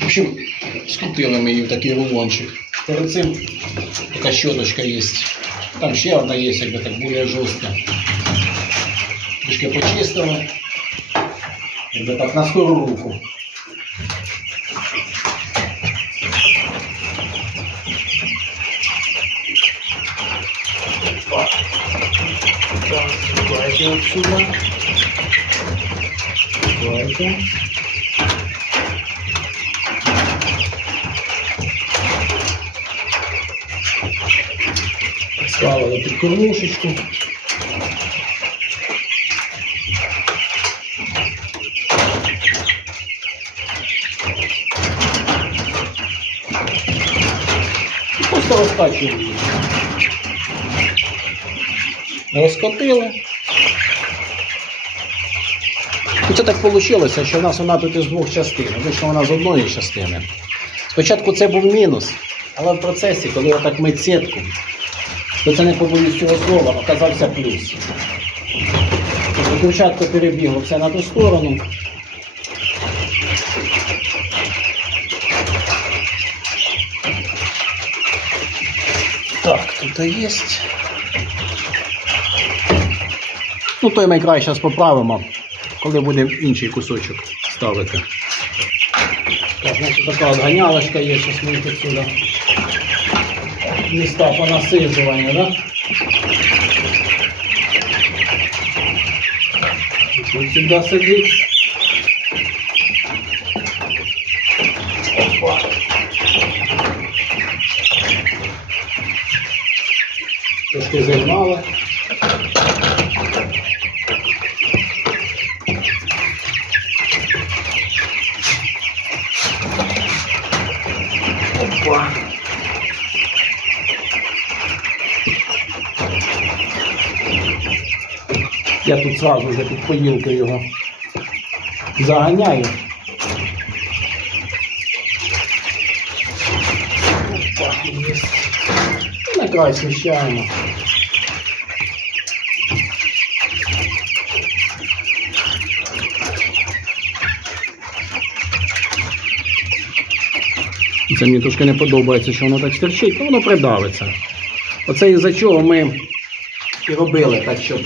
В общем, скрутили ми її в такий рулончик. Перед цим така щоточка є. Там ще одна є, якби так більш жорстка. Трішки почистили. Якби так на скору руку. Так, давайте отсюда. Давайте. Ставили під кормушечку. І просто розкачуємо її. Розкотили. І це так вийшло, що в нас вона тут із двох частин. Вийшла вона з одної частини. Спочатку це був мінус, але в процесі, коли отак мить сітку, то це не побоюсь цього слова, оказався плюс. Тобто Дівчатко перебігло все на ту сторону. Так, тут є. Ну, той ми край зараз поправимо, коли будемо інший кусочок ставити. Так, значить така от ганялочка є, зараз ми отсюда. Міста по насиджуванню, да? Тут сюди сидить. Опа. Трошки зігнали. Опа. Я тут сразу вже під поїлкою його заганяю. На край сміщаємо. Це мені трошки не подобається, що воно так стерчить, то воно придавиться. Оце із-за чого ми і робили так, щоб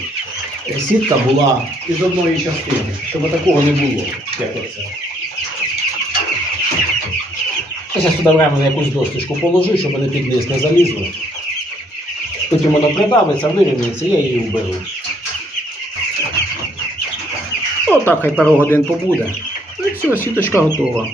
сітка була із одної частини, щоб такого не було, як оце. Я сюди временно якусь досточку положу, щоб вони під низ не залізли. Потім воно придавиться, вирівняється, я її вберу. Отак хай пару годин побуде. Ну і все, сіточка готова.